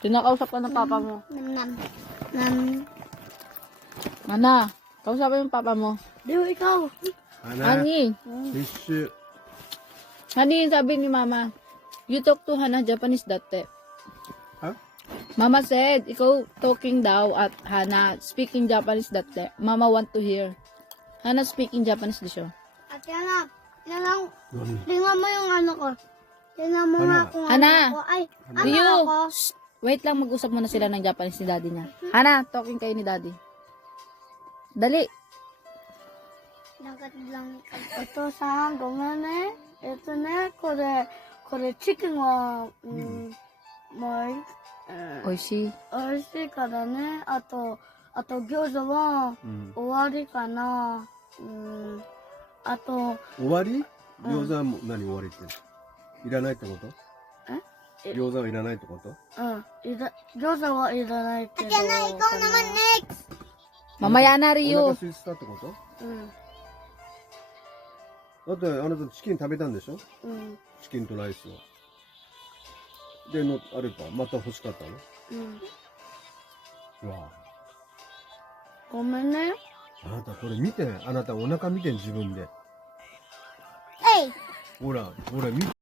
Kinakausap ka ng papa mo. Nam. Nam. Ana, kausapin yung papa mo. Di ba ikaw? Honey, honey, sabi ni mama, you talk to Hana Japanese dati. Huh? Mama said, ikaw talking daw at Hana speaking Japanese dati. Mama want to hear. Hana speaking Japanese di siya. At yan lang, tingnan mo yung ano ko. Tingnan mo nga kung Hana. ano ko. Ay, ano Rio, ako? shh, wait lang, mag-usap muna sila ng Japanese ni daddy niya. Hana, talking kayo ni daddy. Dali. Dagat lang. Ito sa gomane. Ito ne, kore chicken wa, mai, おいしい。美味しいからね。あと餃子は終わりかな。あと、終わり餃子はもう何終わりっていらないってこと餃子はいらないってこと餃子はいらないけど。ikaw naman next! Mamaya na, お腹 Rio. 空いてたってことうん。だってあなたチキン食べたんでしょうん。チキンとライスを。で、あれか、また欲しかったのうわごめんね。あなたこれ見て、あなたお腹見て自分で。えいほら、見て。